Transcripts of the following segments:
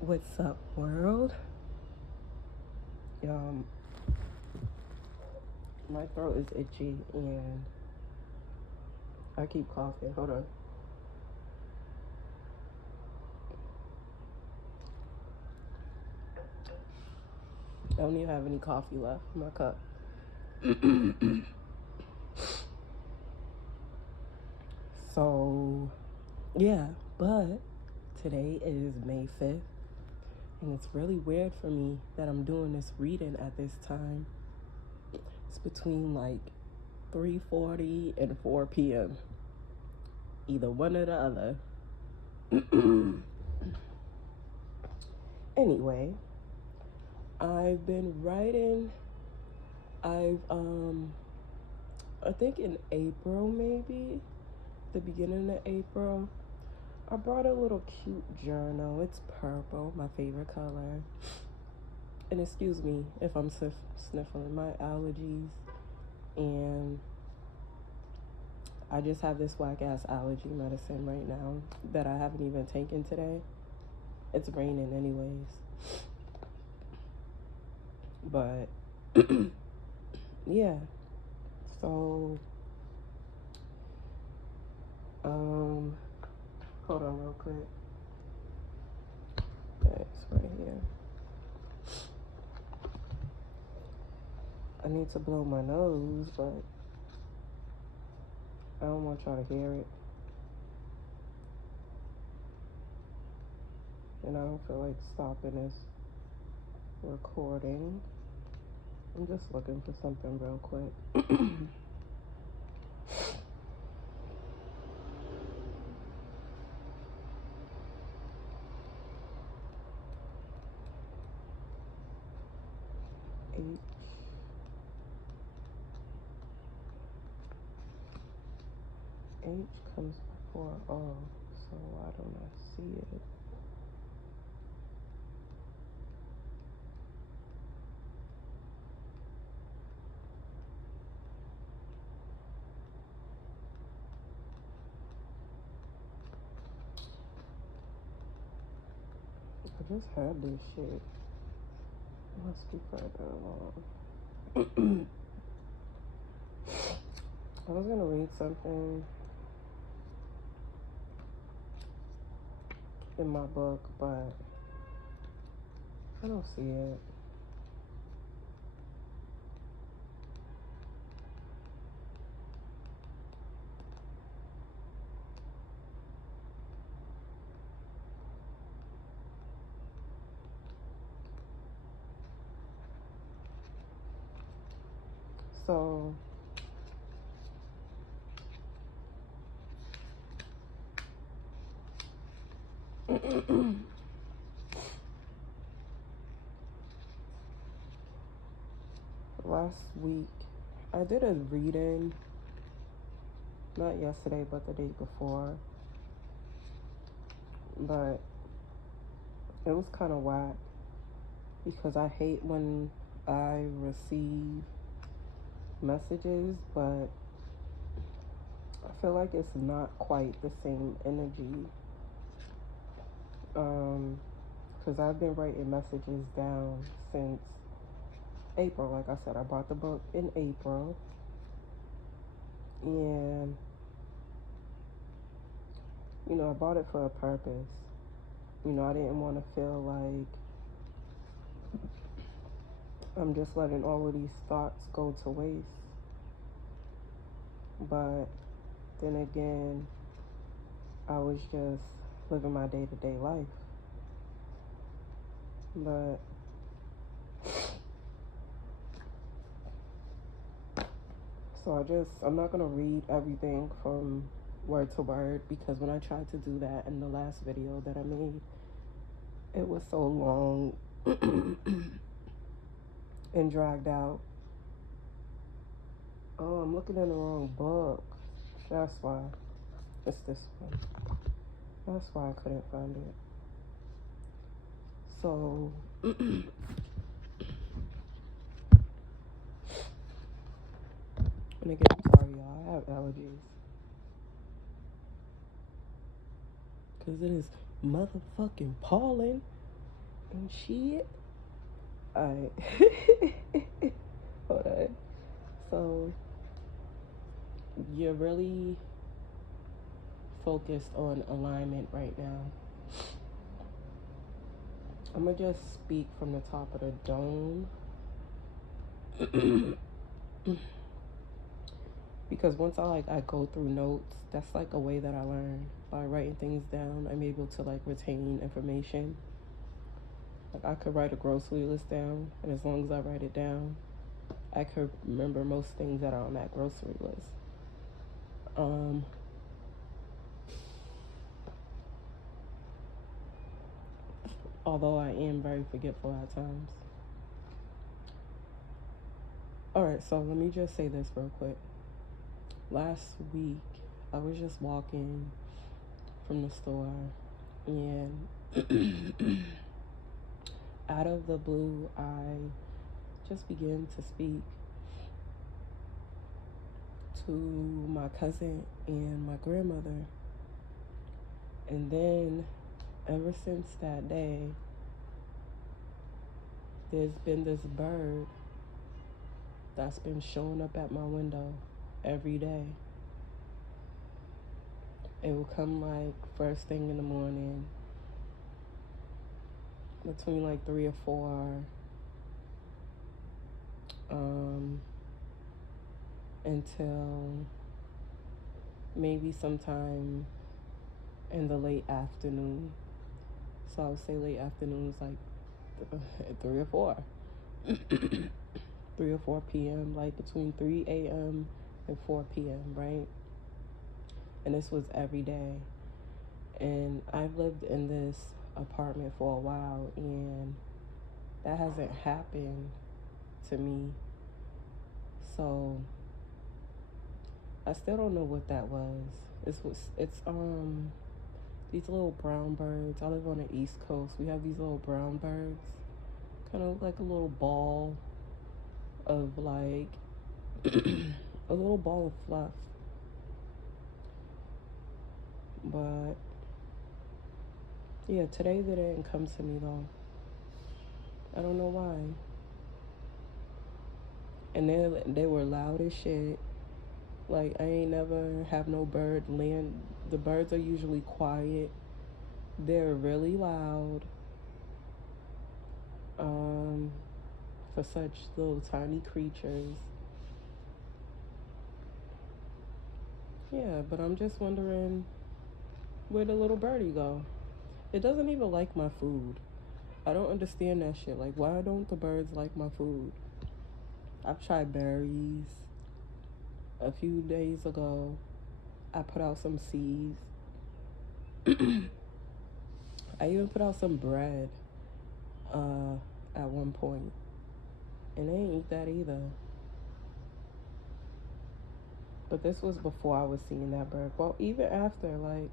What's up, world? Um, my throat is itchy and I keep coughing. Hold on. I don't even have any coffee left in my cup. So, yeah, but today is May 5th, and it's really weird for me that I'm doing this reading at this time. It's between like 3:40 and 4 p.m. Either one or the other. Anyway, I've been writing. I think in April, maybe the beginning of April, I brought a little cute journal. It's purple, my favorite color. And excuse me if I'm sniffling, my allergies, and I just have this whack ass allergy medicine right now that I haven't even taken today. It's raining anyways. But yeah. So hold on real quick. It's right here. I need to blow my nose, but I don't want y'all to hear it. And I don't feel like stopping this recording. I'm just looking for something real quick. H comes before O, so why don't I see it? I just had this shit. It must be further along. I was gonna read something in my book, but I don't see it. So last week I did a reading, not yesterday but the day before, but it was kind of whack because I hate when I receive messages, but I feel like it's not quite the same energy. Because I've been writing messages down since April. Like I said, I bought the book in April, and I bought it for a purpose. I didn't want to feel like I'm just letting all of these thoughts go to waste. But then again, I was just living my day-to-day life. But so I'm not going to read everything from word to word, because when I tried to do that in the last video that I made, it was so long and dragged out. Oh, I'm looking in the wrong book. That's why. It's this one. That's why I couldn't find it. So and again, I'm sorry, y'all. I have allergies. Because it is motherfucking pollen. and shit. Alright. Hold on. So you're really focused on alignment right now. I'm gonna just speak from the top of the dome. Because once I go through notes, that's like a way that I learn. By writing things down, I'm able to like retain information. Like I could write a grocery list down, and as long as I write it down, I could remember most things that are on that grocery list. Although I am very forgetful at times. Alright, so let me just say this real quick. Last week, I was just walking from the store, and out of the blue, I just began to speak to my cousin and my grandmother. And then, ever since that day, there's been this bird that's been showing up at my window every day. It will come like first thing in the morning, between like 3 or 4, until maybe sometime in the late afternoon. So I would say late afternoon is like 3 or 4. 3 or 4 p.m., like between 3 a.m. and 4 p.m., right? And this was every day. And I've lived in this apartment for a while, and that hasn't happened to me. So I still don't know what that was. It's these little brown birds. I live on the East Coast. We have these little brown birds, kind of like a little ball of like a little ball of fluff. But yeah, today they didn't come to me though. I don't know why. And they were loud as shit. Like I ain't never have no bird land. The birds are usually quiet. They're really loud. For such little tiny creatures. Yeah, but I'm just wondering where the little birdie go. It doesn't even like my food. I don't understand that shit. Like, why don't the birds like my food? I've tried berries. A few days ago, I put out some seeds. I even put out some bread at one point, and they didn't eat that either. But this was before I was seeing that bird. Well, even after, like,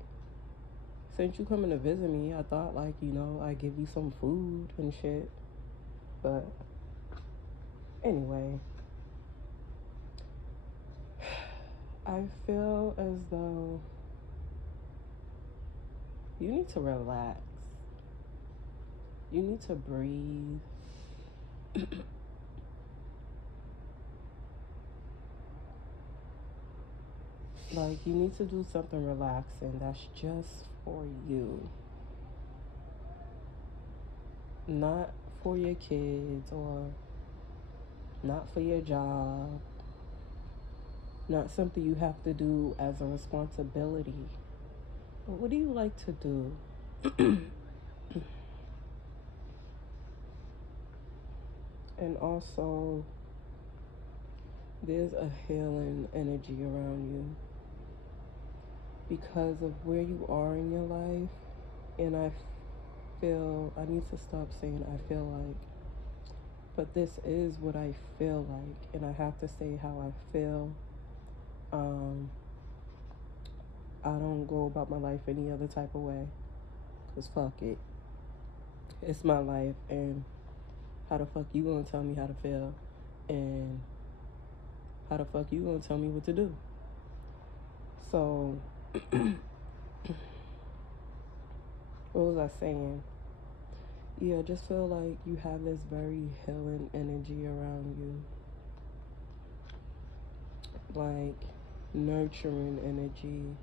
since you coming to visit me, I thought, like, you know, I'd give you some food and shit. But anyway, I feel as though you need to relax. You need to breathe. Like, you need to do something relaxing that's just for you. Not for your kids or not for your job. Not something you have to do as a responsibility. But what do you like to do? And also, there's a healing energy around you because of where you are in your life. And I need to stop saying I feel like, but this is what I feel like, and I have to say how I feel. I don't go about my life any other type of way, because fuck it. It's my life, and how the fuck you gonna tell me how to feel? And how the fuck you gonna tell me what to do? So, what was I saying? Yeah, just feel like you have this very healing energy around you. Like nurturing energy.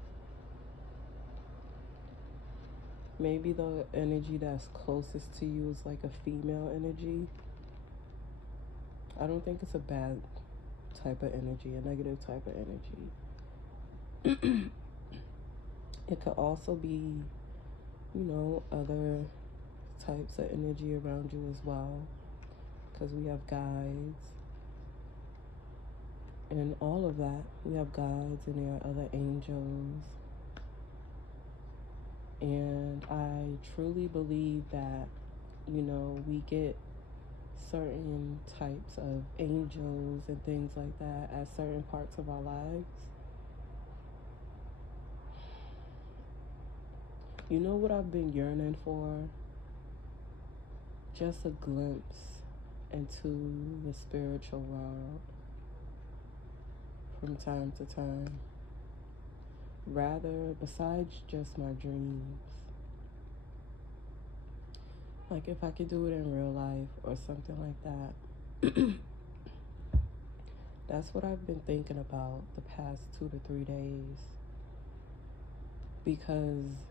Maybe the energy that's closest to you is like a female energy. I don't think it's a bad type of energy, a negative type of energy. It could also be, other types of energy around you as well. Because we have guides and all of that. We have guides and there are other angels. And I truly believe that, we get certain types of angels and things like that at certain parts of our lives. You know what I've been yearning for? Just a glimpse into the spiritual world from time to time. Rather, besides just my dreams. Like if I could do it in real life or something like that. That's what I've been thinking about the past 2 to 3 days. Because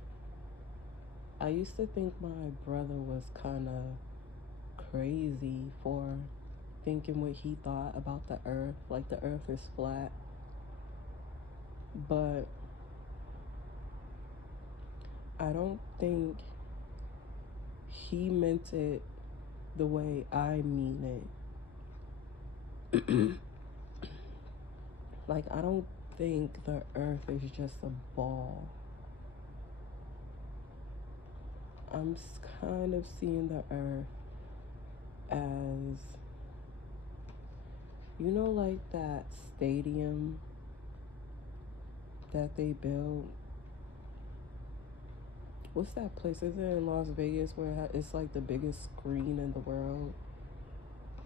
I used to think my brother was kind of crazy for thinking what he thought about the earth. Like the earth is flat. But I don't think he meant it the way I mean it. Like, I don't think the earth is just a ball. I'm kind of seeing the earth as, like that stadium that they built. What's that place? Is it in Las Vegas where it's like the biggest screen in the world?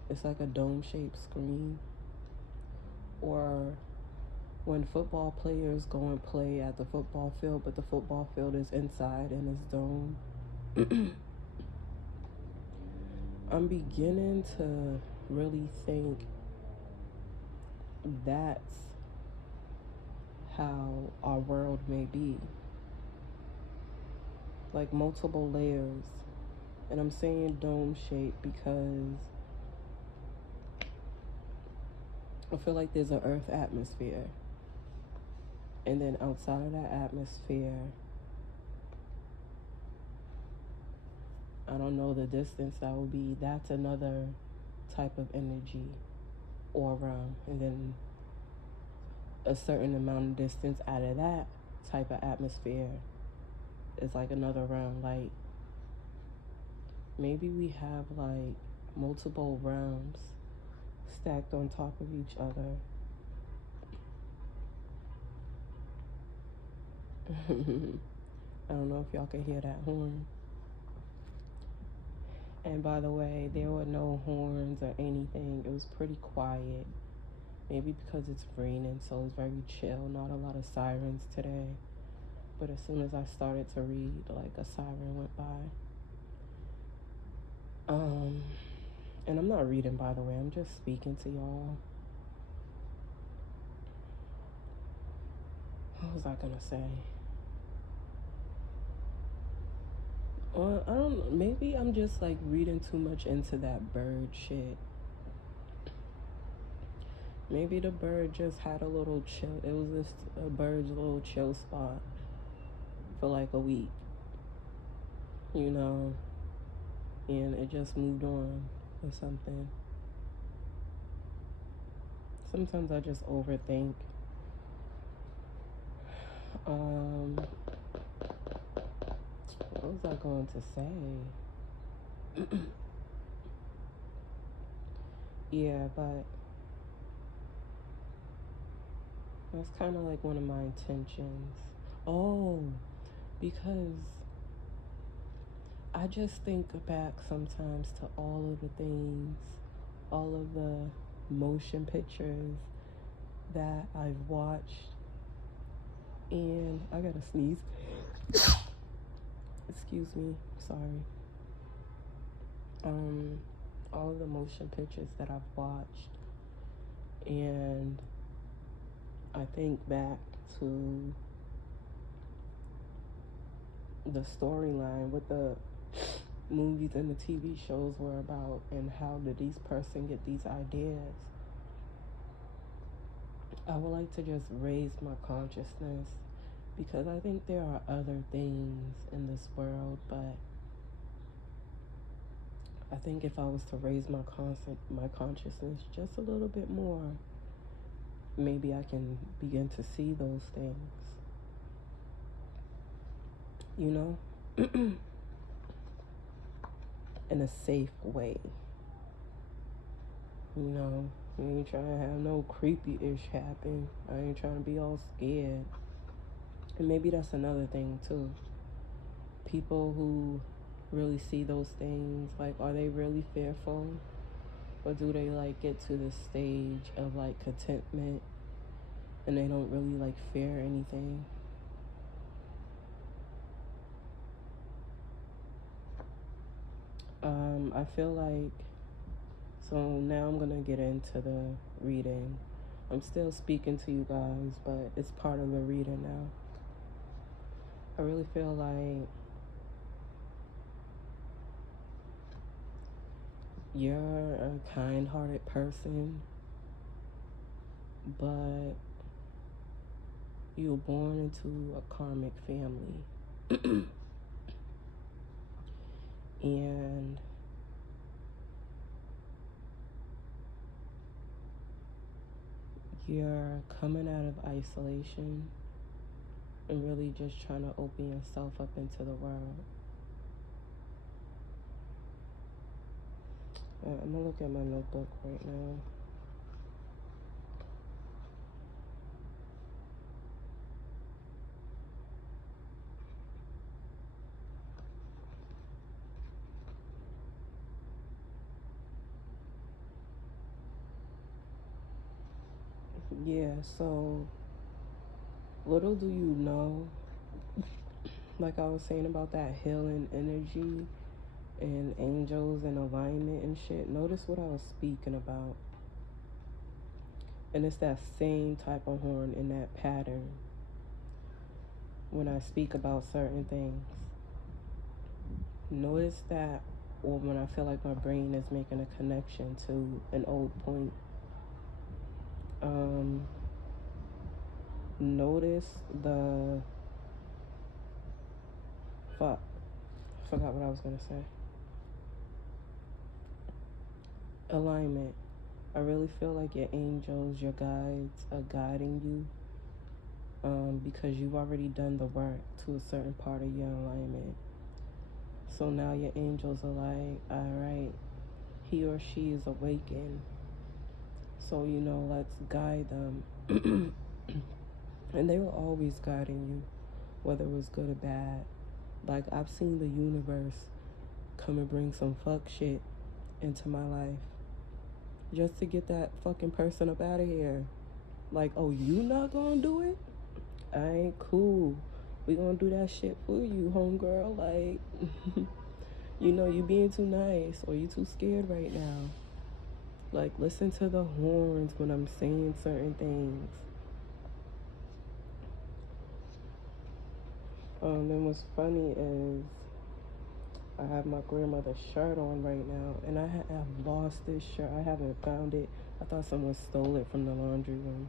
It's like a dome-shaped screen. Or when football players go and play at the football field, but the football field is inside and it's dome. I'm beginning to really think that's how our world may be. Like multiple layers. And I'm saying dome shape because I feel like there's an earth atmosphere. And then outside of that atmosphere, I don't know the distance that will be. That's another type of energy, aura. And then a certain amount of distance out of that type of atmosphere is like another realm. Like maybe we have like multiple realms stacked on top of each other. I don't know if y'all can hear that horn. And by the way, there were no horns or anything. It was pretty quiet. Maybe because it's raining, so it's very chill. Not a lot of sirens today. But as soon as I started to read, like a siren went by. And I'm not reading, by the way. I'm just speaking to y'all. What was I gonna say? Well, I don't know. Maybe I'm just like reading too much into that bird shit. Maybe the bird just had a little chill. It was just a bird's little chill spot for like a week. And it just moved on or something. Sometimes I just overthink. What was I going to say? Yeah, but that's kind of like one of my intentions. Oh, because I just think back sometimes to all of the things, all of the motion pictures that I've watched. And I gotta sneeze. Excuse me, sorry. um, all of the motion pictures that I've watched, and I think back to the storyline, what the movies and the TV shows were about, and how did these person get these ideas. I would like to just raise my consciousness, because I think there are other things in this world, but I think if I was to raise my consciousness just a little bit more, maybe I can begin to see those things, you know, in a safe way. You know, I ain't trying to have no creepy ish happen. I ain't trying to be all scared. And maybe that's another thing too. People who really see those things, like, are they really fearful? Or do they like get to this stage of like contentment and they don't really like fear anything? I feel like, so now I'm gonna get into the reading. I'm still speaking to you guys, but it's part of the reading now. I really feel like you're a kind-hearted person, but you were born into a karmic family. And you're coming out of isolation and really just trying to open yourself up into the world. I'm gonna look at my notebook right now. Yeah, so little do you know, like I was saying about that healing energy and angels and alignment and shit. Notice what I was speaking about. And it's that same type of horn in that pattern when I speak about certain things. Notice that, or when I feel like my brain is making a connection to an old point. Notice the fuck. I forgot what I was gonna say. Alignment. I really feel like your angels, your guides are guiding you, because you've already done the work to a certain part of your alignment. So now your angels are like, all right, he or she is awakened. So, you know, let's guide them. And they were always guiding you, whether it was good or bad. Like, I've seen the universe come and bring some fuck shit into my life just to get that fucking person up out of here. Like, oh, you not gonna do it? I ain't cool. We gonna do that shit for you, homegirl. Like, you know, you being too nice or you too scared right now. Like, listen to the horns when I'm saying certain things. And what's funny is I have my grandmother's shirt on right now, and I have lost this shirt. I haven't found it. I thought someone stole it from the laundry room.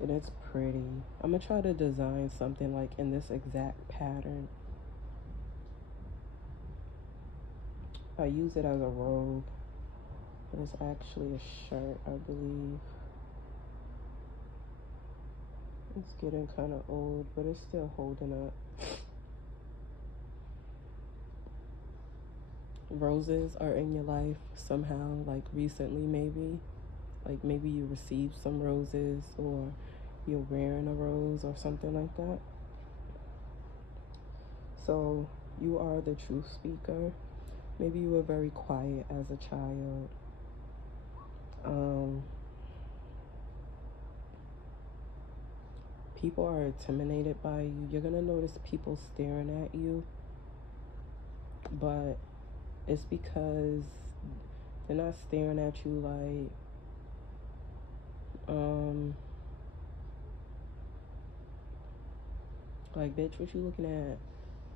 And it's pretty. I'm gonna try to design something like in this exact pattern. I use it as a robe, but it's actually a shirt, I believe. It's getting kind of old, but it's still holding up. Roses are in your life somehow, like recently maybe. Like maybe you received some roses, or you're wearing a rose or something like that. So you are the truth speaker. Maybe you were very quiet as a child. People are intimidated by you. You're gonna notice people staring at you. but it's because they're not staring at you like bitch, what you looking at,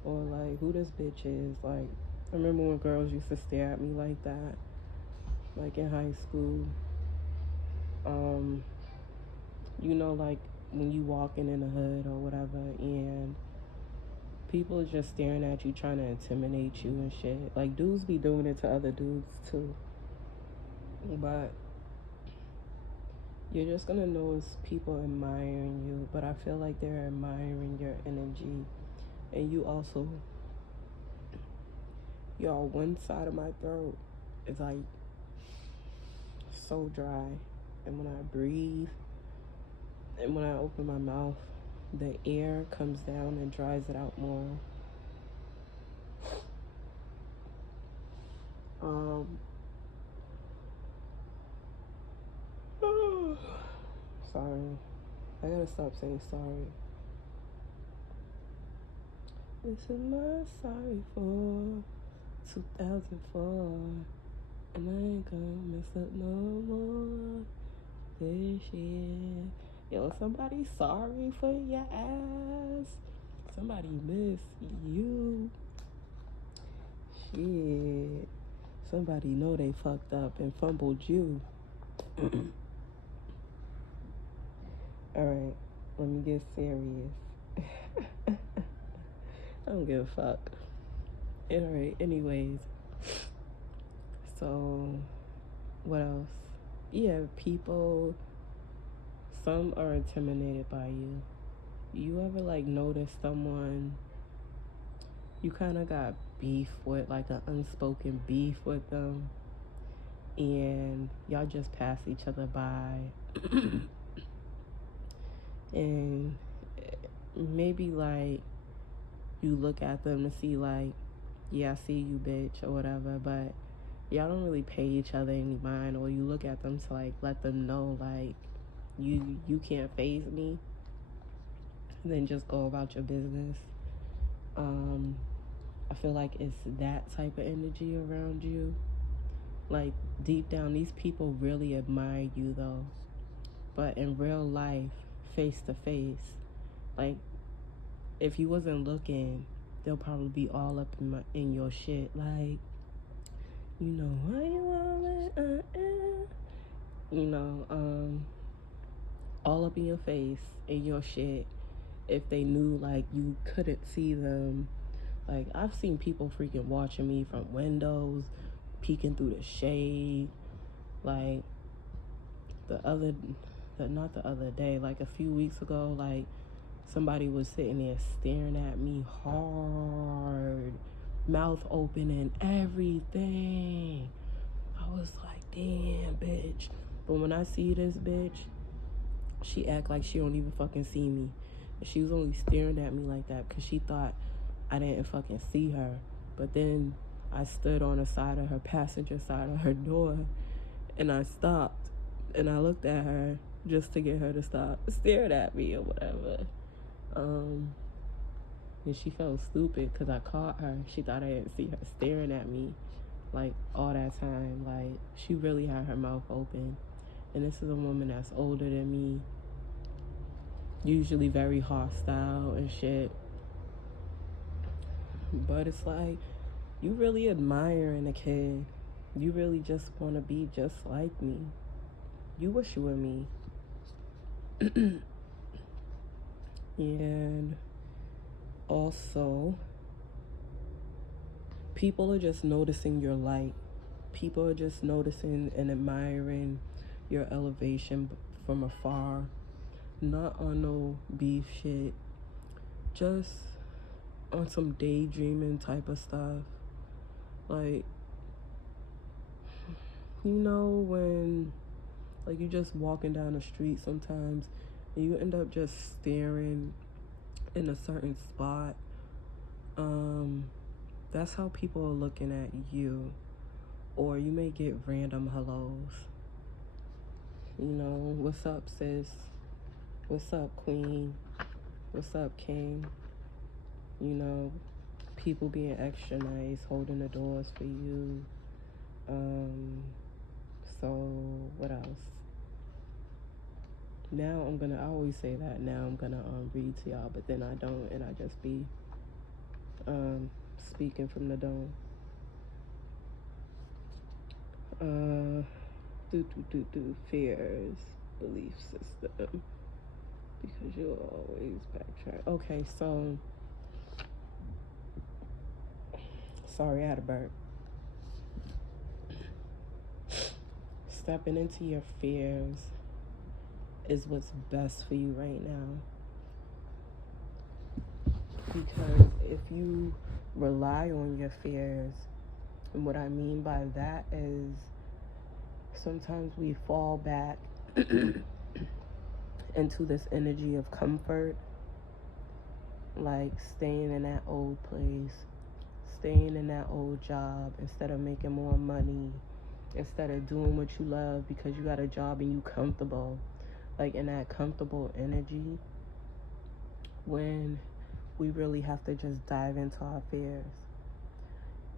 or like who this bitch is. Like, I remember when girls used to stare at me like that, like in high school. You know, like when you walking in the hood or whatever, and people are just staring at you, trying to intimidate you and shit. Like, dudes be doing it to other dudes too, but you're just gonna notice people admiring you. But I feel like they're admiring your energy, and you also, y'all, one side of my throat is like so dry, and when I breathe and when I open my mouth, the air comes down and dries it out more. Sorry, I gotta stop saying sorry. This is my sorry for 2004, and I ain't gonna mess up no more this year. Yo, somebody sorry for your ass. Somebody miss you. Shit. Somebody know they fucked up and fumbled you. Alright, let me get serious. I don't give a fuck. Alright, anyways. So, what else? Yeah, people, some are intimidated by you. You ever like notice someone you kind of got beef with, like an unspoken beef with them, and y'all just pass each other by, and maybe like you look at them to see like, yeah, I see you, bitch, or whatever, but y'all don't really pay each other any mind, or you look at them to like let them know like you can't faze me, and then just go about your business. I feel like it's that type of energy around you. Like, deep down, these people really admire you though, but in real life, face to face, like, if you wasn't looking, they'll probably be all up in your shit, like, you know, why you all you know, all up in your face, in your shit, if they knew like you couldn't see them. Like, I've seen people freaking watching me from windows, peeking through the shade. Like, not the other day, like a few weeks ago, like somebody was sitting there staring at me hard, mouth open and everything. I was like, damn, bitch. But when I see this bitch, she act like she don't even fucking see me. She was only staring at me like that because she thought I didn't fucking see her. But then I stood on the side of her passenger side of her door, and I stopped and I looked at her just to get her to stop staring at me or whatever. And she felt stupid because I caught her. She thought I didn't see her staring at me like all that time. Like, she really had her mouth open. And this is a woman that's older than me, usually very hostile and shit. But it's like, you really admiring a kid. You really just want to be just like me. You wish you were me. And also, people are just noticing your light. People are just noticing and admiring your elevation from afar. Not on no beef shit. Just on some daydreaming type of stuff. Like, you know, when like you just walking down the street sometimes and you end up just staring in a certain spot. That's how people are looking at you. Or you may get random hellos. You know, what's up, sis? What's up, queen? What's up, king? You know, people being extra nice, holding the doors for you. So what else? Now I always say that now I'm gonna read to y'all, but then I don't, and I just be speaking from the dome. Fears, belief system, because you'll always backtrack. Okay, so sorry, I had a burp. Stepping into your fears is what's best for you right now. Because if you rely on your fears, and what I mean by that is sometimes we fall back into this energy of comfort, like staying in that old place, staying in that old job instead of making more money, instead of doing what you love because you got a job and you comfortable, like in that comfortable energy, when we really have to just dive into our fears.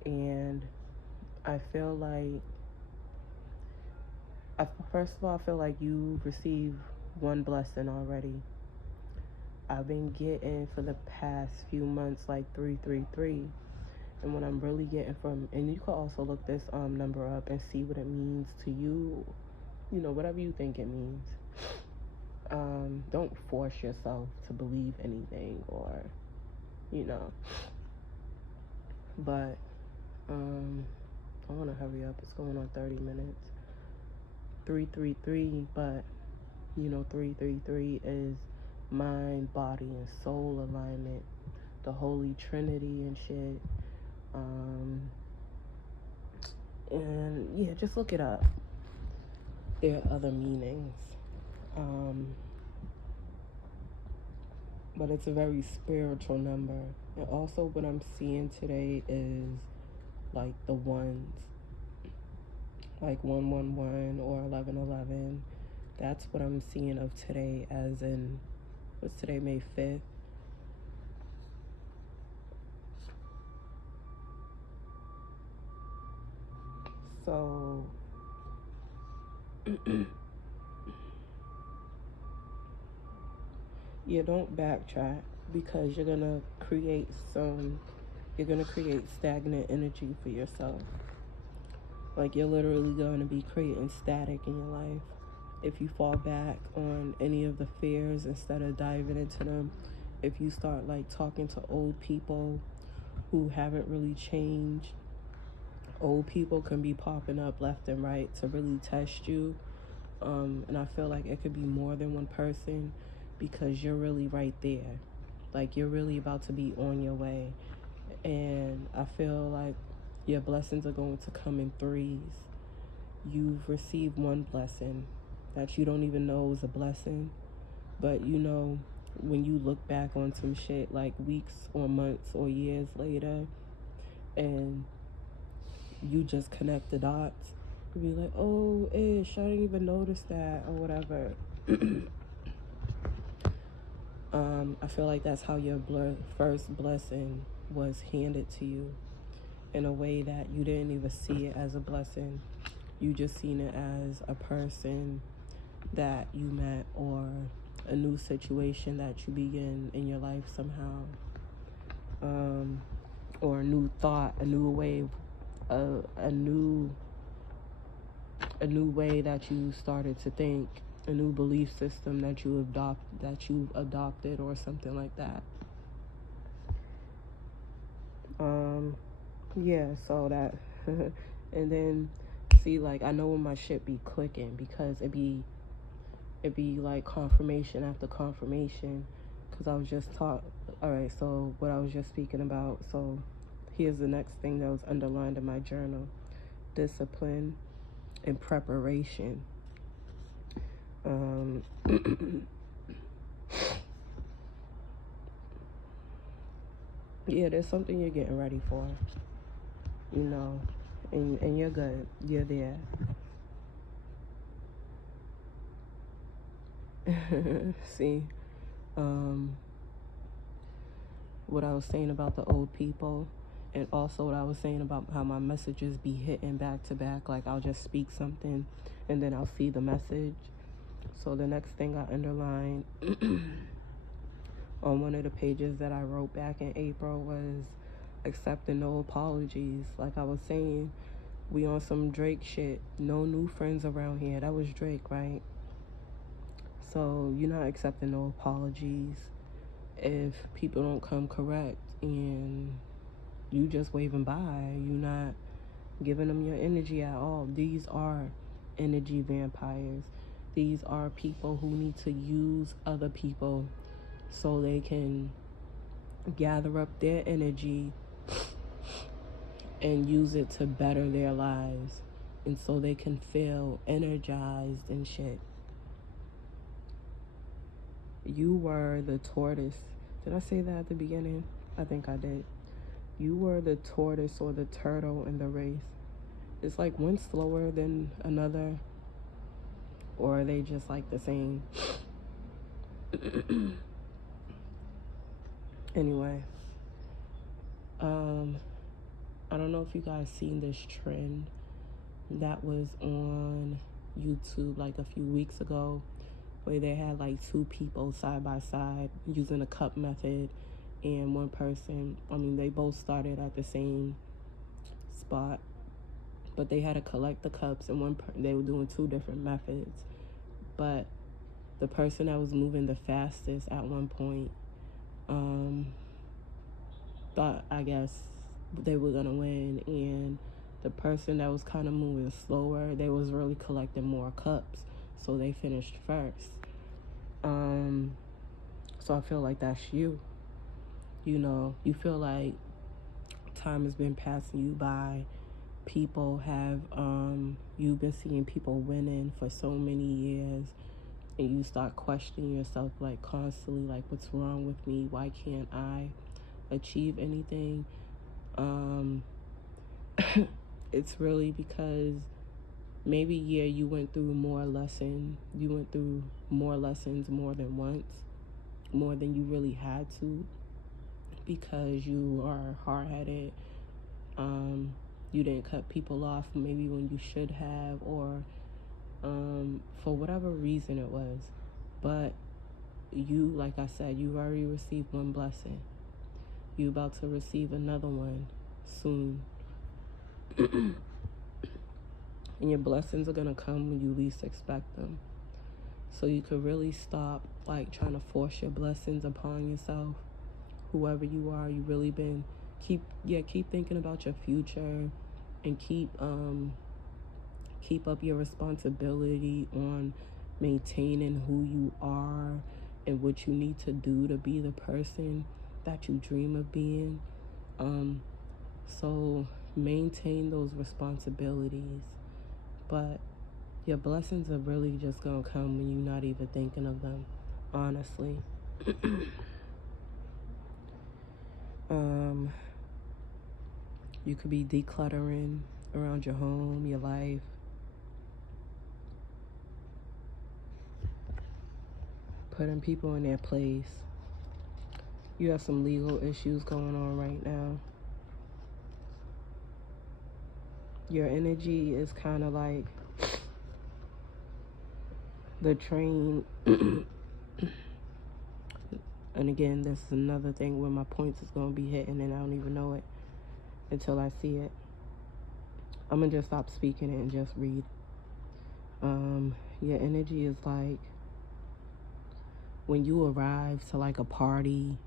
And I feel like, first of all, I feel like you received one blessing already. I've been getting for the past few months like 333, and what I'm really getting from, and you can also look this number up and see what it means to you, you know, whatever you think it means. Don't force yourself to believe anything, or you know, but I want to hurry up. It's going on 30 minutes. 333, but you know, 333 is mind, body, and soul alignment, the Holy Trinity and shit. And yeah, just look it up. There are other meanings. But it's a very spiritual number. And also what I'm seeing today is like the ones, like 111 or 1111. That's what I'm seeing of today, as in, what's today, May 5th? So yeah, don't backtrack, because you're gonna create stagnant energy for yourself. Like, you're literally going to be creating static in your life if you fall back on any of the fears instead of diving into them. If you start like talking to old people who haven't really changed, old people can be popping up left and right to really test you. And I feel like it could be more than one person, because you're really right there. Like, you're really about to be on your way. And I feel like your blessings are going to come in threes. You've received one blessing that you don't even know is a blessing. But you know, when you look back on some shit like weeks or months or years later, and you just connect the dots, you'll be like, oh, ish, I didn't even notice that, or whatever. I feel like that's how your first blessing was handed to you, in a way that you didn't even see it as a blessing. You just seen it as a person that you met, or a new situation that you begin in your life somehow, or a new thought, a new way, a new way that you started to think, a new belief system that you've adopted, or something like that. Yeah, so that, and then see, like, I know when my shit be clicking, because it be like confirmation after confirmation, because I was just taught. All right, so what I was just speaking about, so here's the next thing that was underlined in my journal: discipline and preparation. Yeah, there's something you're getting ready for, you know, and you're good. You're there. See, what I was saying about the old people, and also what I was saying about how my messages be hitting back to back. Like I'll just speak something and then I'll see the message. So the next thing I underlined on one of the pages that I wrote back in April was accepting no apologies. Like I was saying, we on some Drake shit. No new friends around here. That was Drake, right? So you're not accepting no apologies if people don't come correct, and you just waving by. You're not giving them your energy at all. These are energy vampires. These are people who need to use other people so they can gather up their energy and use it to better their lives, and so they can feel energized and shit. You were the tortoise. Did I say that at the beginning? I think I did. You were the tortoise or the turtle in the race. It's like one slower than another, or are they just like the same? Anyway, I don't know if you guys seen this trend that was on YouTube like a few weeks ago, where they had like two people side by side using a cup method, and one person, I mean, they both started at the same spot, but they had to collect the cups, and they were doing two different methods. But the person that was moving the fastest at one point thought, I guess, they were gonna win, and the person that was kind of moving slower, they was really collecting more cups, so they finished first. So I feel like that's you. You know, you feel like time has been passing you by. People have you've been seeing people winning for so many years, and you start questioning yourself like constantly, like, what's wrong with me? Why can't I achieve anything? It's really because maybe, yeah, you went through more lessons more than once, more than you really had to, because you are hard-headed. You didn't cut people off maybe when you should have, or for whatever reason it was. But you, like I said, you've already received one blessing. You're about to receive another one soon. And your blessings are gonna come when you least expect them. So you could really stop like trying to force your blessings upon yourself. Whoever you are, you really been keep thinking about your future, and keep up your responsibility on maintaining who you are and what you need to do to be the person that you dream of being. So maintain those responsibilities, but your blessings are really just gonna come when you're not even thinking of them, honestly. You could be decluttering around your home, your life. Putting people in their place. You have some legal issues going on right now. Your energy is kind of like the train. And again, this is another thing where my points is going to be hitting and I don't even know it until I see it. I'm going to just stop speaking it and just read. Your energy is like when you arrive to like a party,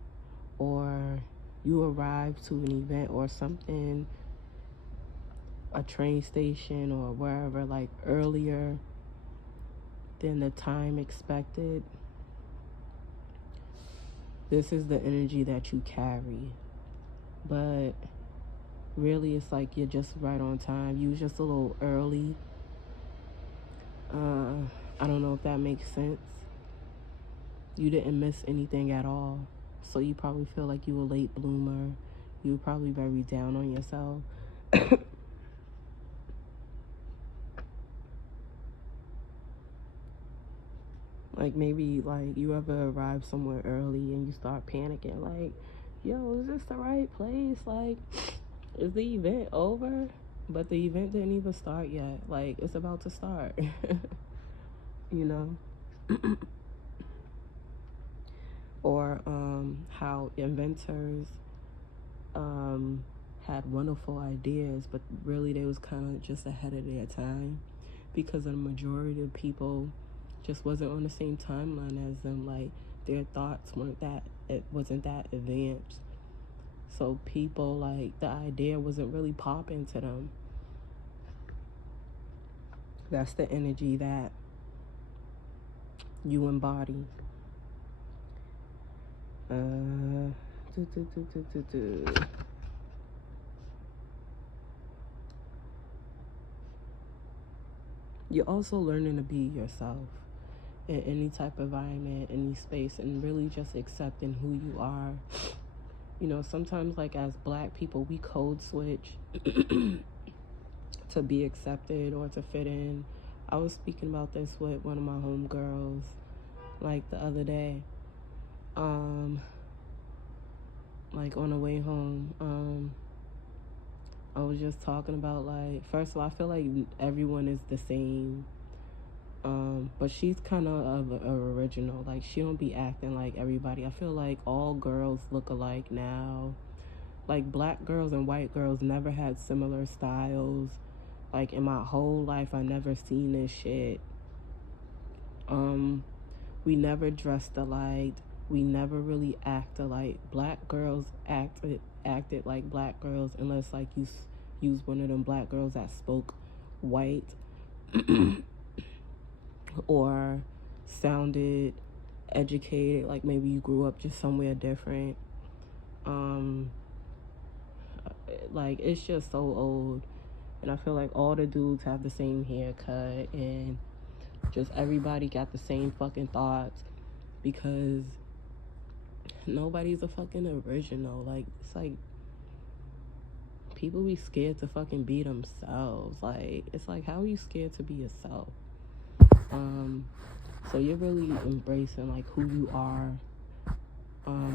or you arrive to an event or something, a train station or wherever, like earlier than the time expected. This is the energy that you carry. But really, it's like you're just right on time. You was just a little early. I don't know if that makes sense. You didn't miss anything at all. So you probably feel like you were a late bloomer. You were probably very down on yourself. Like maybe like you ever arrive somewhere early and you start panicking, like, yo, is this the right place? Like, is the event over? But the event didn't even start yet. Like, it's about to start. You know? Or how inventors had wonderful ideas, but really they was kind of just ahead of their time because the majority of people just wasn't on the same timeline as them. Like, their thoughts it wasn't that advanced. So people, like, the idea wasn't really popping to them. That's the energy that you embody. You're also learning to be yourself in any type of environment, any space, and really just accepting who you are. You know, sometimes, like, as Black people, we code switch to be accepted or to fit in. I was speaking about this with one of my homegirls, like, the other day. Like, on the way home, I was just talking about, like, first of all, I feel like everyone is the same. But she's kind of an original. Like, she don't be acting like everybody. I feel like all girls look alike now. Like, Black girls and white girls never had similar styles. Like, in my whole life, I never seen this shit. We never dressed alike. We never really acted like Black girls acted like Black girls, unless, like, you use one of them Black girls that spoke white or sounded educated, like maybe you grew up just somewhere different. Like, it's just so old, and I feel like all the dudes have the same haircut, and just everybody got the same fucking thoughts, because nobody's a fucking original. Like, it's like people be scared to fucking be themselves. Like, it's like, how are you scared to be yourself? So you're really embracing, like, who you are,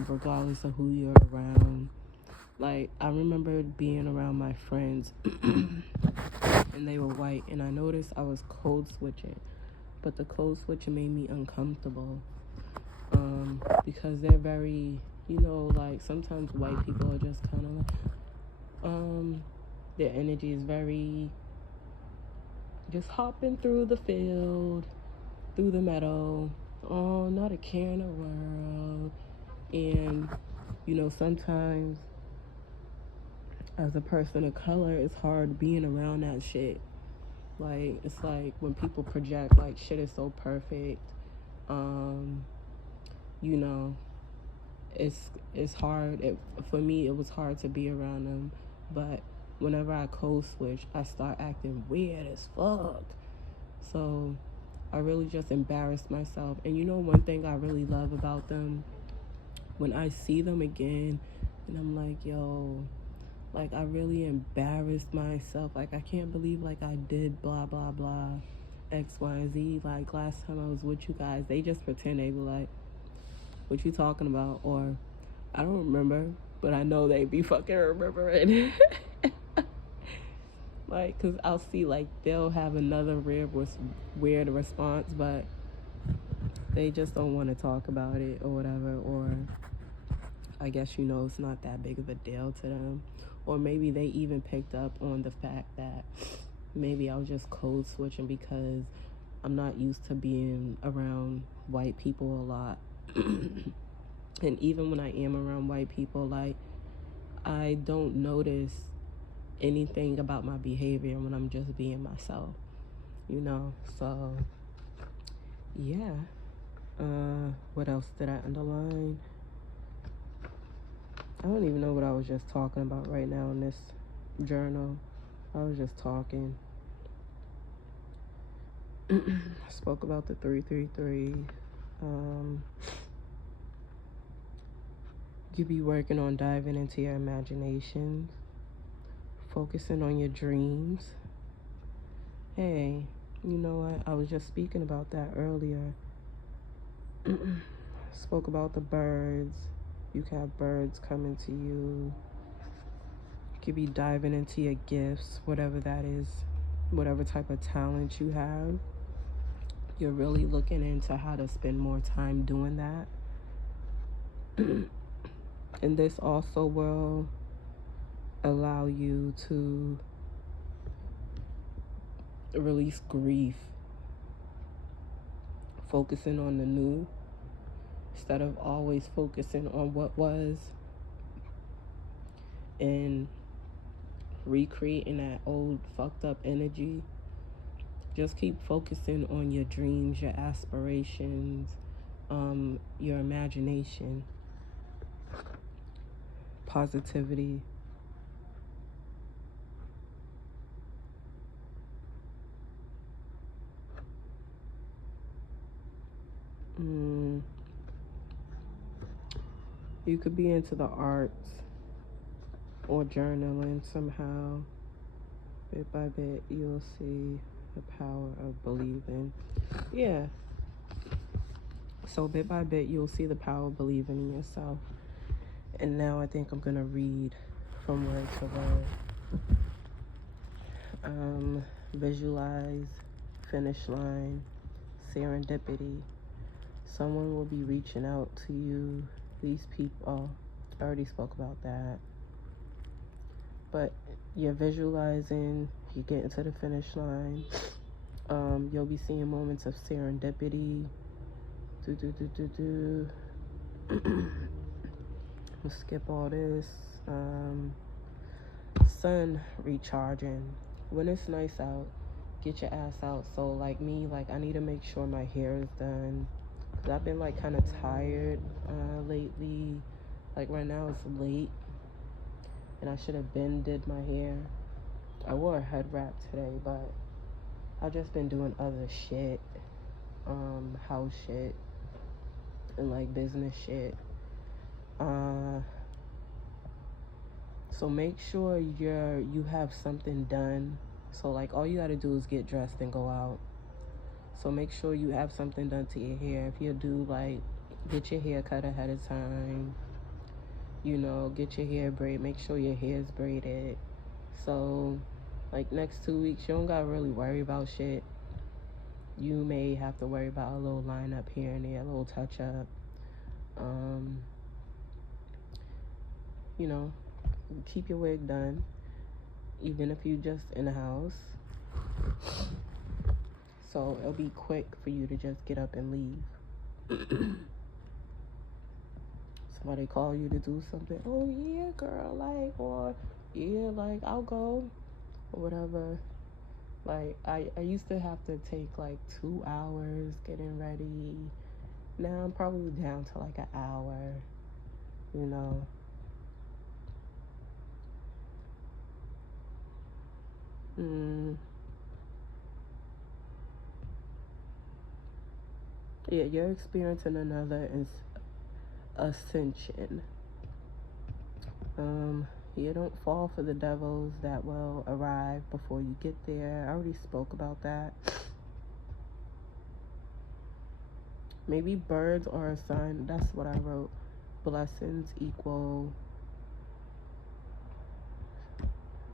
regardless of who you're around. Like, I remember being around my friends and they were white, and I noticed I was code switching, but the code switching made me uncomfortable, because they're very, you know, like, sometimes white people are just kind of like, their energy is very just hopping through the field, through the meadow, oh, not a care in the world. And, you know, sometimes as a person of color, it's hard being around that shit. Like, it's like when people project, like, shit is so perfect, you know, it's hard. For me, it was hard to be around them. But whenever I code switch, I start acting weird as fuck. So I really just embarrassed myself. And you know, one thing I really love about them, when I see them again and I'm like, yo, like, I really embarrassed myself. Like, I can't believe, like, I did blah blah blah X, Y, and Z. Like, last time I was with you guys, they just pretend. They were like, what you talking about? Or, I don't remember, but I know they be fucking remembering. Like, because I'll see, like, they'll have another weird response, but they just don't want to talk about it or whatever. Or I guess, you know, it's not that big of a deal to them. Or maybe they even picked up on the fact that maybe I was just code switching because I'm not used to being around white people a lot. And even when I am around white people, like, I don't notice anything about my behavior when I'm just being myself, you know? So, yeah. What else did I underline? I don't even know what I was just talking about right now in this journal. I was just talking. I spoke about the 333. You be working on diving into your imagination, focusing on your dreams. Hey, you know what? I was just speaking about that earlier. Spoke about the birds. You can have birds coming to you. You could be diving into your gifts, whatever that is, whatever type of talent you have. You're really looking into how to spend more time doing that. And this also will allow you to release grief, focusing on the new instead of always focusing on what was and recreating that old fucked up energy. Just keep focusing on your dreams, your aspirations, your imagination, positivity. You could be into the arts or journaling somehow. Bit by bit, you'll see the power of believing. Yeah. So bit by bit, you'll see the power of believing in yourself. And now I think I'm gonna read from word to word. Visualize, finish line, serendipity. Someone will be reaching out to you. These people, I already spoke about that. But you're visualizing, you get into the finish line. You'll be seeing moments of serendipity. We'll skip all this. Sun recharging. When it's nice out, get your ass out. So like me, like I need to make sure my hair is done. Cause I've been like kind of tired lately. Like right now it's late. And I should have did my hair. I wore a head wrap today, but I've just been doing other shit. House shit. And like business shit. So make sure you have something done. So like all you gotta do is get dressed and go out. So make sure you have something done to your hair. If you do like get your hair cut ahead of time, get your hair braided, make sure your hair is braided. So like next 2 weeks you don't gotta really worry about shit. You may have to worry about a little line up here and there, a little touch up. Keep your wig done, even if you just in the house. So it'll be quick for you to just get up and leave. Somebody call you to do something. Oh yeah, girl, like, or yeah, like I'll go, or whatever. Like I used to have to take like 2 hours getting ready. Now I'm probably down to like an hour. Yeah, you're experiencing another ascension. You don't fall for the devils that will arrive before you get there. I already spoke about that. Maybe birds are a sign. That's what I wrote. Blessings equal.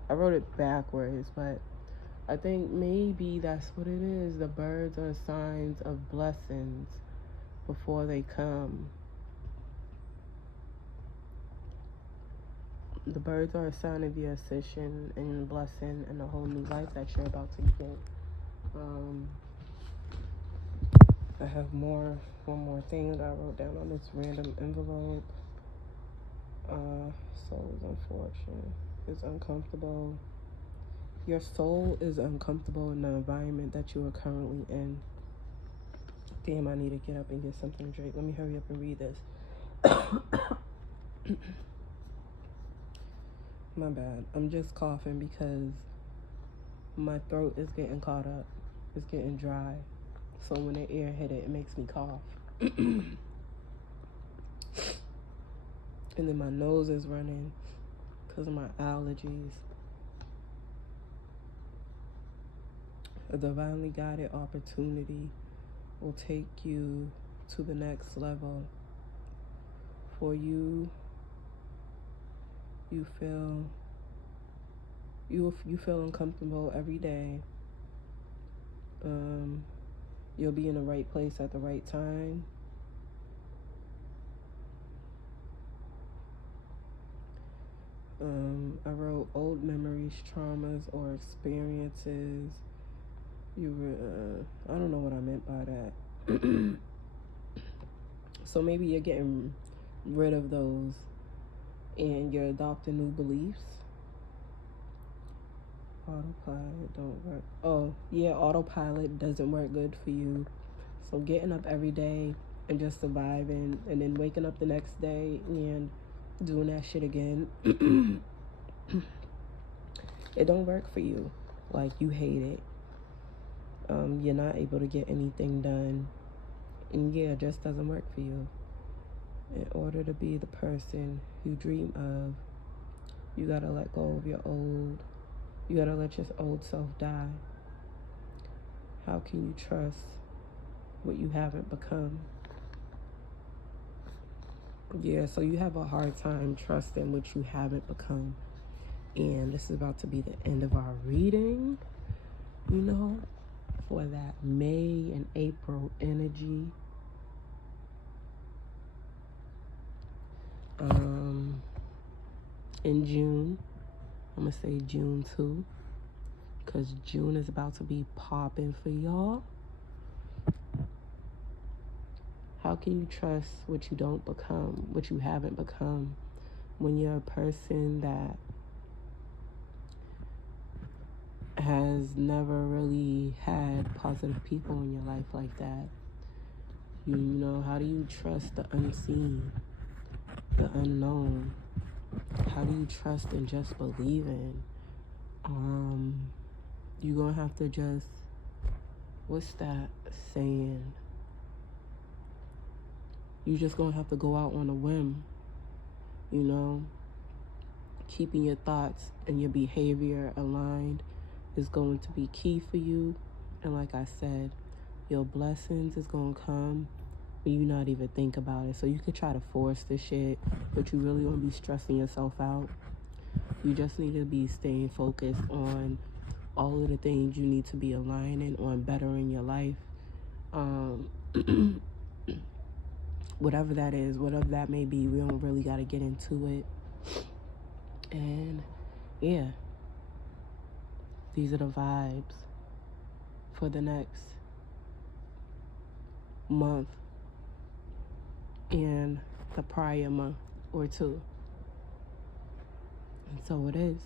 I wrote it backwards, but I think maybe that's what it is. The birds are signs of blessings before they come. The birds are a sign of your ascension and blessing and a whole new life that you're about to begin. I have one more thing that I wrote down on this random envelope. Soul is unfortunate. It's uncomfortable. Your soul is uncomfortable in the environment that you are currently in. Damn, I need to get up and get something to drink. Let me hurry up and read this. My bad. I'm just coughing because my throat is getting caught up. It's getting dry. So when the air hit it, it makes me cough. And then my nose is running because of my allergies. A divinely guided opportunity will take you to the next level for you. You feel uncomfortable every day. You'll be in the right place at the right time. I wrote old memories, traumas, or experiences. I don't know what I meant by that. So maybe you're getting rid of those and you're adopting new beliefs. Autopilot don't work. Oh, yeah, autopilot doesn't work good for you. So getting up every day and just surviving and then waking up the next day and doing that shit again, it don't work for you. Like, you hate it. You're not able to get anything done. And yeah, it just doesn't work for you. In order to be the person you dream of, you gotta let go of you gotta let your old self die. How can you trust what you haven't become? Yeah, so you have a hard time trusting what you haven't become. And this is about to be the end of our reading, for that May and April energy. In June, I'm gonna say June too, because June is about to be popping for y'all. How can you trust what you don't become, what you haven't become, when you're a person that has never really had positive people in your life like that? How do you trust the unseen, the unknown? How do you trust and just believe in? You're gonna have to just, what's that saying? You just gonna have to go out on a whim, keeping your thoughts and your behavior aligned is going to be key for you. And like I said, your blessings is gonna come when you not even think about it. So you could try to force the shit, but you really gonna be stressing yourself out. You just need to be staying focused on all of the things you need to be aligning on bettering your life. Whatever that is, whatever that may be, we don't really got to get into it. And yeah, these are the vibes for the next month and the prior month or two. And so it is.